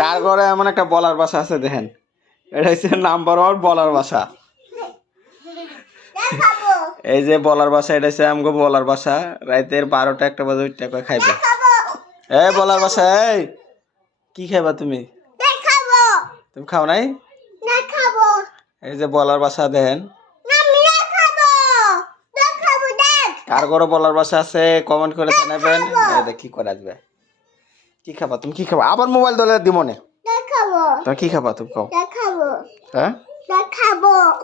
কার ঘরে এমন একটা বলার বাসা আছে দেখেন, এটা হচ্ছে নাম্বার 1 বলার বাসা। এই যে বলার বাসা, এটা হচ্ছে আমগো বলার বাসা। রাতের 12টা 1টা বাজে উঠতে কয় খাইবে। এই বলার বাসা, এই কি খাইবা তুমি? তুমি খাও নাই? এই যে বলার বাসা দেখেন। কার ঘরে বলার বাসা আছে কমেন্ট করে জানাবেন। এই কি করে আসবে, কি খাবা তুমি? কি খাবা? আবার মোবাইল দলে দিমনে তুমি কি খাবা? তুমি খাও। হ্যাঁ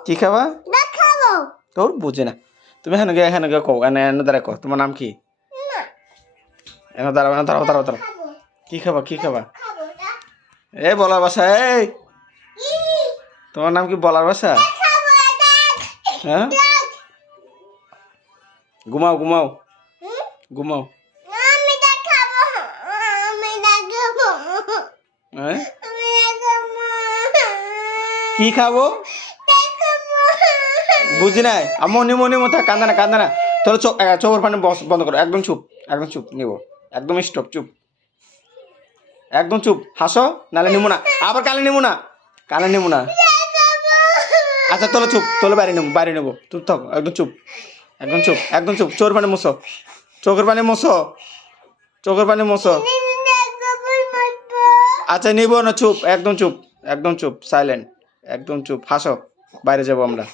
কি খাবা? তোর বুঝে না। তুমি এখানে গিয়ে কও, এনে দাঁড়া কও তোমার নাম কি? এনে দাঁড়াও, দাঁড়াও, দাঁড়াও, দাঁড়াও। কি খাবা? কি খাবা? এই বলার বাসা, এই তোমার নাম কি বলার বাসা? হ্যাঁ, ঘুমাও, ঘুমাও, ঘুমাও। হ্যাঁ? কি খাবো বুঝি নাই। মনি মনি মতো কান্দা না, কান্দা না। তোর চোখের পানি বন্ধ করো, একদম চুপ, একদম চুপ নিব, একদম স্টপ, চুপ, একদম চুপ। হাসো নালে নিবো না, আবার কালে নিবো না, কালে নিবো না। আচ্ছা তোলো চুপ, তোলো বাইরে নেবো, বাইরে নেবো, চুপ থাক, একদম চুপ, একদম চুপ, একদম চুপ। চোখের পানি মোছো, চোখের পানি মোছো, চোখের পানি মোছো। আচ্ছা নিবো না, চুপ, একদম চুপ, একদম চুপ, সাইলেন্ট, একদম চুপ। হাসো, বাইরে যাবো আমরা।